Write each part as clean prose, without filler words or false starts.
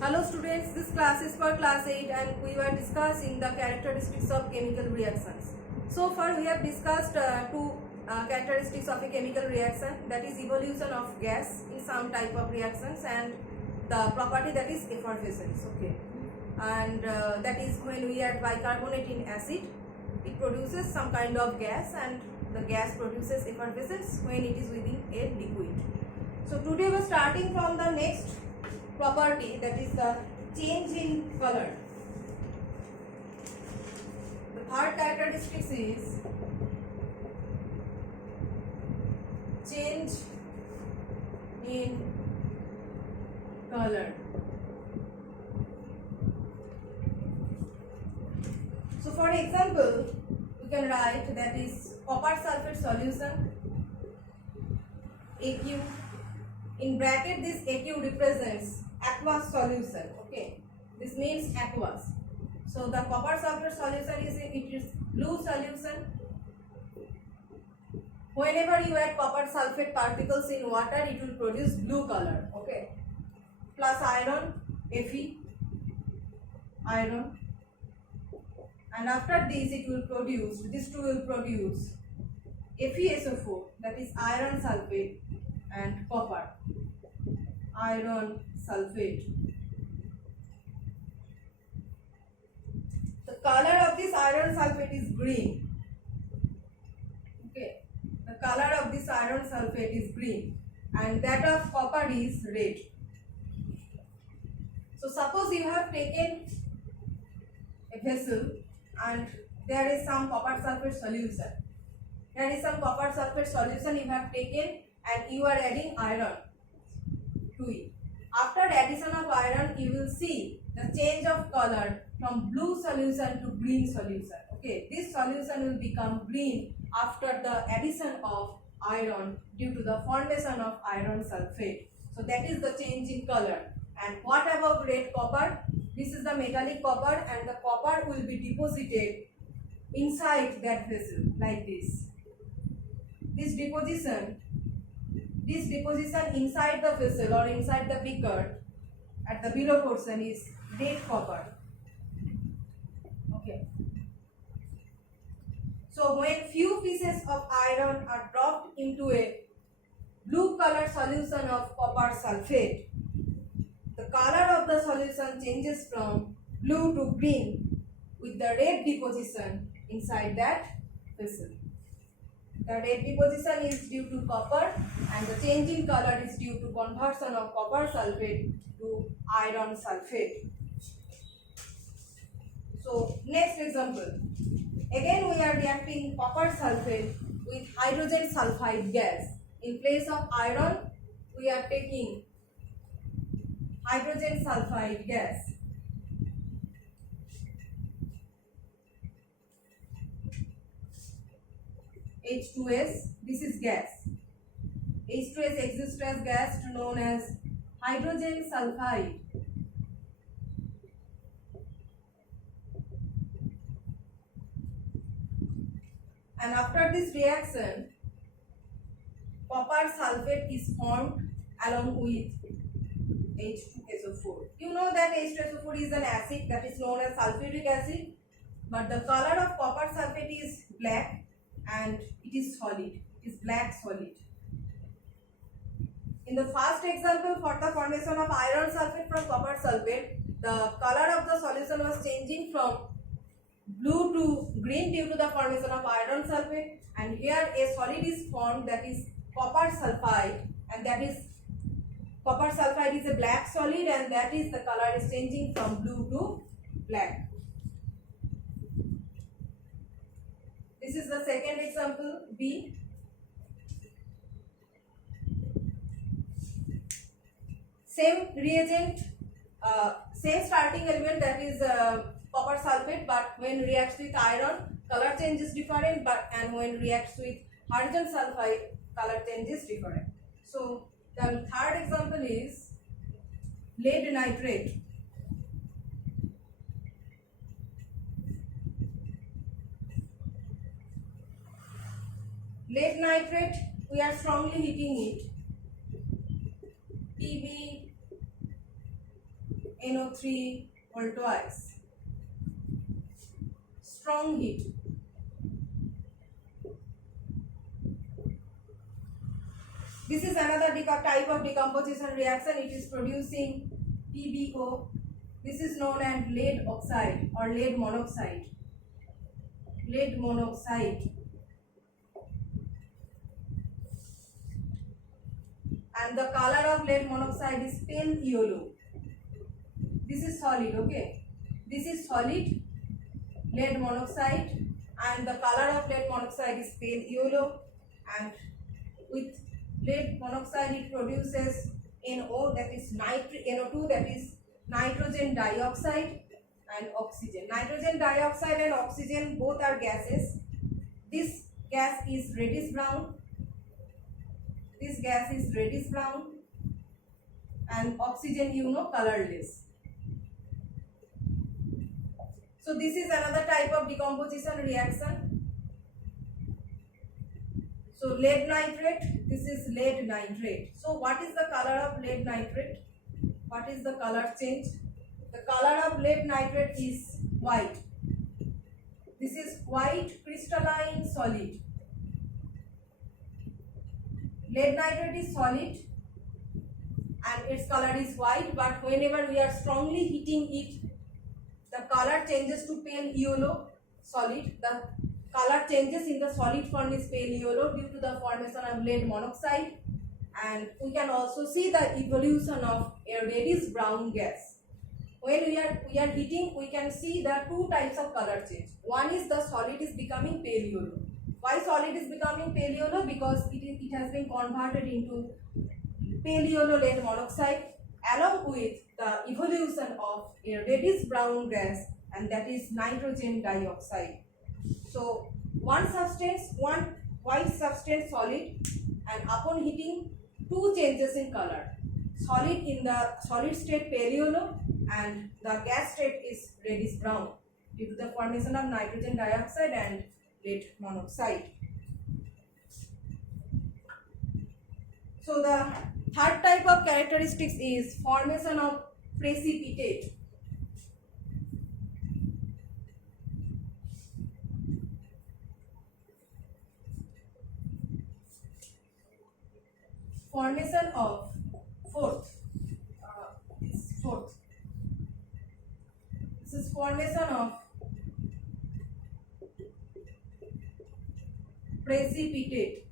Hello students, this class is for class 8 and we were discussing the characteristics of chemical reactions. So far we have discussed two characteristics of a chemical reaction, that is evolution of gas in some type of reactions and the property that is effervescence. Okay, and that is when we add bicarbonate in acid, it produces some kind of gas and the gas produces effervescence when it is within a liquid. So today we are starting from the next property, that is the change in color. The third characteristic is change in color. So for example, we can write that is copper sulfate solution, AQ. In bracket, this AQ represents aqueous solution. Okay, this means aqueous. So the copper sulfate solution is blue solution. Whenever you add copper sulfate particles in water, it will produce blue color. Okay, plus iron, Fe, iron, and after this it will produce, these two will produce FeSO4, that is iron sulfate, and copper, iron sulfate. The color of this iron sulfate is green. Okay, the color of this iron sulfate is green and that of copper is red. So suppose you have taken a vessel and there is some copper sulfate solution. There is some copper sulfate solution you have taken and you are adding iron to it. After addition of iron, you will see the change of color from blue solution to green solution. Okay, this solution will become green after the addition of iron due to the formation of iron sulfate. So that is the change in color. And what about red copper? This is the metallic copper and the copper will be deposited inside that vessel like this. This deposition inside the vessel or inside the beaker at the below portion is red copper. Okay. So when few pieces of iron are dropped into a blue color solution of copper sulfate, the color of the solution changes from blue to green with the red deposition inside that vessel. The red deposition is due to copper and the change in color is due to conversion of copper sulfate to iron sulfate. So next example, again we are reacting copper sulfate with hydrogen sulfide gas. In place of iron, we are taking hydrogen sulfide gas. H2S, this is gas. H2S exists as gas known as hydrogen sulfide. And after this reaction, copper sulfate is formed along with H2SO4. You know that H2SO4 is an acid that is known as sulfuric acid, but the color of copper sulfate is black and it is solid, it is black solid. In the first example, for the formation of iron sulfate from copper sulfate, the color of the solution was changing from blue to green due to the formation of iron sulfate, and here a solid is formed, that is copper sulfide, and that is copper sulfide is a black solid and that is the color is changing from blue to black. This is the second example, B. Same reagent, same starting element, that is copper sulfate, but when reacts with iron, color change is different, and when reacts with hydrogen sulfide, color change is different. So the third example is lead nitrate. Lead nitrate, we are strongly heating it. NO3 whole twice. Strong heat. This is another type of decomposition reaction. It is producing PbO. This is known as lead oxide or lead monoxide. Lead monoxide. And the color of lead monoxide is pale yellow. This is solid, okay? This is solid lead monoxide, and the color of lead monoxide is pale yellow, and with lead monoxide it produces NO, that is NO2, that is nitrogen dioxide, and oxygen. Nitrogen dioxide and oxygen both are gases. This gas is reddish brown. This gas is reddish brown, and oxygen, you know, colorless. So this is another type of decomposition reaction. So lead nitrate, this is lead nitrate. So what is the color of lead nitrate? What is the color change? The color of lead nitrate is white. This is white crystalline solid. Lead nitrate is solid and its color is white, but whenever we are strongly heating it, the color changes to pale yellow solid. The color changes in the solid form is pale yellow due to the formation of lead monoxide, and we can also see the evolution of a reddish brown gas. When we are heating, we can see the two types of color change. One is the solid is becoming pale yellow. Why solid is becoming pale yellow? Because it has been converted into pale yellow lead monoxide along with the evolution of a reddish brown gas, and that is nitrogen dioxide. So one white substance solid, and upon heating two changes in color. Solid in the solid state pale yellow and the gas state is reddish brown due to the formation of nitrogen dioxide and lead monoxide. So the third type of characteristics is formation of precipitate. Formation of fourth. This is formation of precipitate.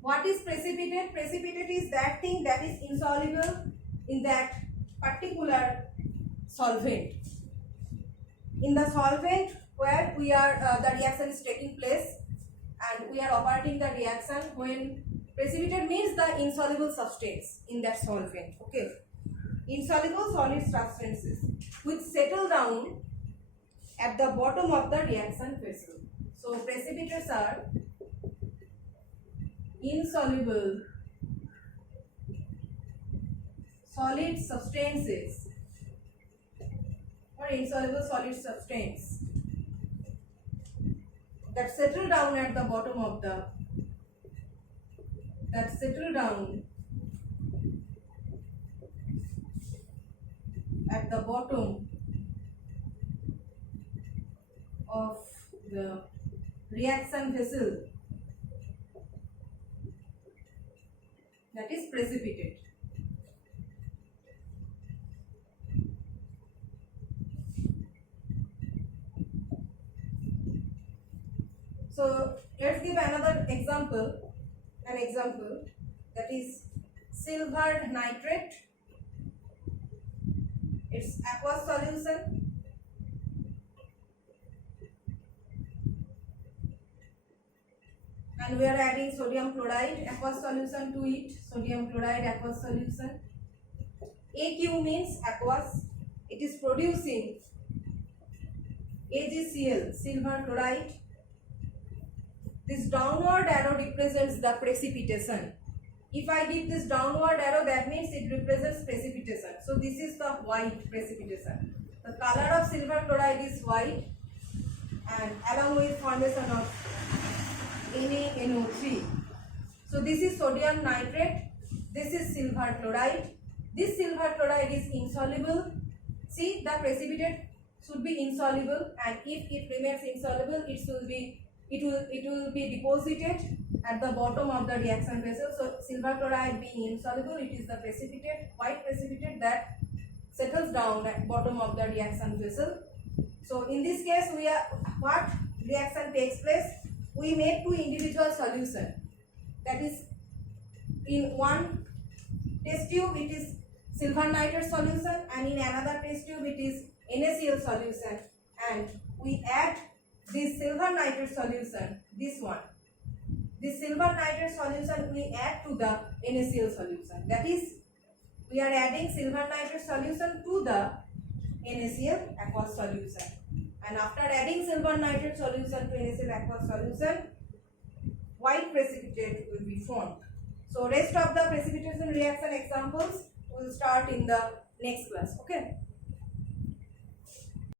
What is precipitate? Precipitate is that thing that is insoluble in that particular solvent. In the solvent where we are the reaction is taking place and we are operating the reaction, when precipitate means the insoluble substance in that solvent, okay? Insoluble solid substances which settle down at the bottom of the reaction vessel. So precipitates are insoluble solid substances or insoluble solid substance that settle down at the bottom of the of the reaction vessel, that is precipitate. So let's give another example, that is silver nitrate. It's aqueous solution. And we are adding sodium chloride aqueous solution to it. Sodium chloride aqueous solution. AQ means aqueous. It is producing AgCl, silver chloride. This downward arrow represents the precipitation. If I give this downward arrow, that means it represents precipitation. So this is the white precipitation. The color of silver chloride is white, and along with formation of NaNO3. So this is sodium nitrate. This is silver chloride. This silver chloride is insoluble. See, the precipitate should be insoluble, and if it remains insoluble, it will be deposited at the bottom of the reaction vessel. So silver chloride being insoluble, it is the precipitate, white precipitate that settles down at bottom of the reaction vessel. So in this case, what reaction takes place? We make two individual solution. That is, in one test tube it is silver nitrate solution, and in another test tube it is NaCl solution, and we add this silver nitrate solution, this silver nitrate solution we add to the NaCl solution. That is, we are adding silver nitrate solution to the NaCl aqueous solution, and after adding silver nitrate solution to NaCl aqueous solution, white precipitate will be formed. So rest of the precipitation reaction examples will start in the next class. Okay.